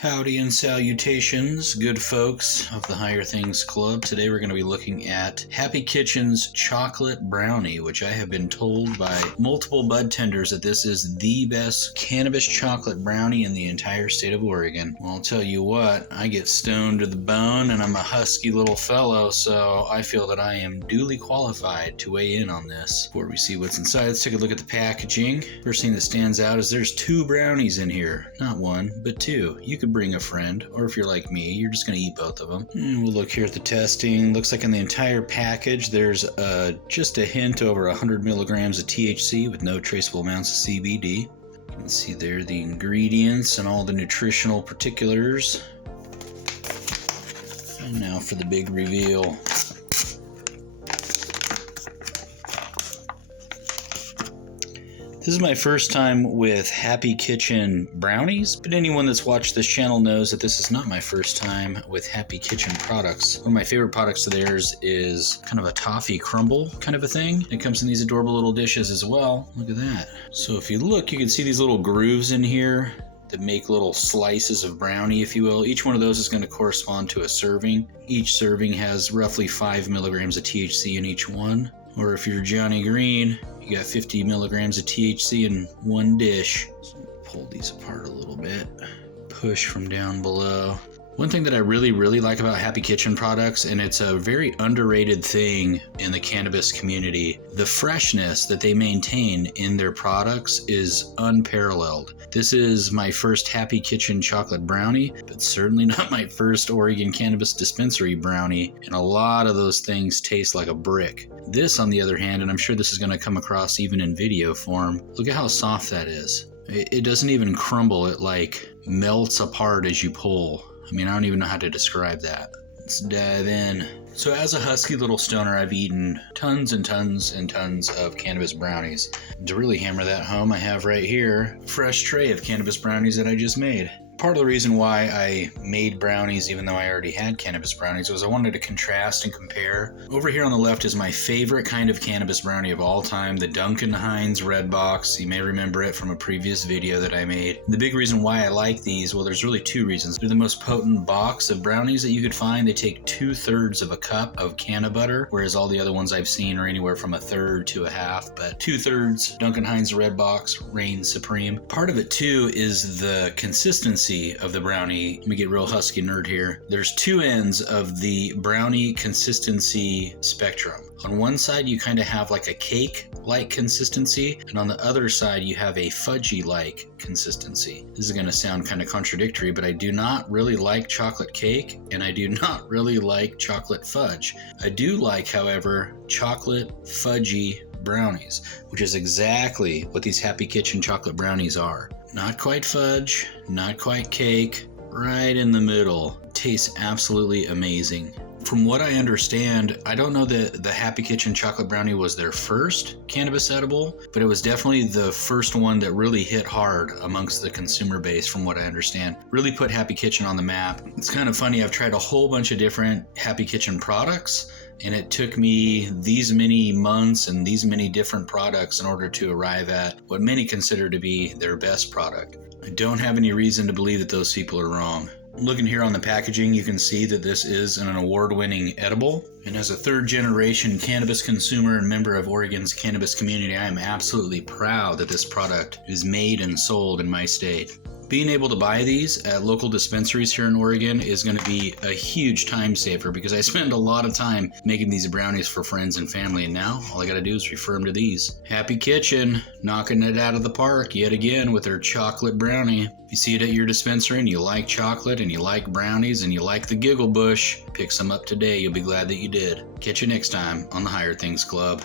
Howdy and salutations, good folks of the Higher Things Club. Today we're going to be looking at Hapy Kitchen's chocolate brownie, which I have been told by multiple bud tenders that this is the best cannabis chocolate brownie in the entire state of Oregon. Well, I'll tell you what, I get stoned to the bone and I'm a husky little fellow, so I feel that I am duly qualified to weigh in on this. Before we see what's inside, let's take a look at the packaging. First thing that stands out is there's 2 brownies in here. Not 1, but 2. You could bring a friend, or if you're like me, you're just going to eat both of them. We'll look here at the testing. Looks like in the entire package there's just a hint over 100 milligrams of THC with no traceable amounts of CBD. You can see there the ingredients and all the nutritional particulars. And now for the big reveal. This is my first time with Hapy Kitchen brownies, but anyone that's watched this channel knows that this is not my first time with Hapy Kitchen products. One of my favorite products of theirs is kind of a toffee crumble kind of a thing. It comes in these adorable little dishes as well. Look at that. So if you look, you can see these little grooves in here that make little slices of brownie, if you will. Each one of those is going to correspond to a serving. Each serving has roughly 5 milligrams of THC in each one. Or if you're Johnny Green, you got 50 milligrams of THC in one dish. So pull these apart a little bit. Push from down below. One thing that I really like about Hapy Kitchen products, and it's a very underrated thing in the cannabis community, the freshness that they maintain in their products is unparalleled. This is my first Hapy Kitchen chocolate brownie, but certainly not my first Oregon Cannabis Dispensary brownie, and a lot of those things taste like a brick. This, on the other hand, and I'm sure this is going to come across even in video form, look at how soft that is. It doesn't even crumble, it like melts apart as you pull. I mean, I don't even know how to describe that. Let's dive in. So as a husky little stoner, I've eaten tons and tons and tons of cannabis brownies. To really hammer that home, I have right here a fresh tray of cannabis brownies that I just made. Part of the reason why I made brownies, even though I already had cannabis brownies, was I wanted to contrast and compare. Over here on the left is my favorite kind of cannabis brownie of all time, the Duncan Hines Red Box. You may remember it from a previous video that I made. The big reason why I like these, well, there's really 2 reasons. They're the most potent box of brownies that you could find. They take 2/3 of a cup of can of butter, whereas all the other ones I've seen are anywhere from 1/3 to 1/2, but 2/3 Duncan Hines Red Box reigns supreme. Part of it too is the consistency of the brownie. Let me get real husky nerd here. There's 2 ends of the brownie consistency spectrum. On one side you kind of have like a cake-like consistency, and on the other side you have a fudgy-like consistency. This is going to sound kind of contradictory, but I do not really like chocolate cake, and I do not really like chocolate fudge. I do like, however, chocolate fudgy brownies, which is exactly what these Hapy Kitchen chocolate brownies are. Not quite fudge, not quite cake, right in the middle. Tastes absolutely amazing. From what I understand, I don't know that the Hapy Kitchen chocolate brownie was their first cannabis edible, but it was definitely the first one that really hit hard amongst the consumer base, from what I understand. Really put Hapy Kitchen on the map. It's kind of funny, I've tried a whole bunch of different Hapy Kitchen products, and it took me these many months and these many different products in order to arrive at what many consider to be their best product. I don't have any reason to believe that those people are wrong. Looking here on the packaging, you can see that this is an award-winning edible. And as a 3rd-generation cannabis consumer and member of Oregon's cannabis community, I am absolutely proud that this product is made and sold in my state. Being able to buy these at local dispensaries here in Oregon is going to be a huge time saver, because I spend a lot of time making these brownies for friends and family, and now all I got to do is refer them to these. Hapy Kitchen, knocking it out of the park yet again with their chocolate brownie. If you see it at your dispensary and you like chocolate and you like brownies and you like the Giggle Bush, pick some up today. You'll be glad that you did. Catch you next time on the Higher Things Club.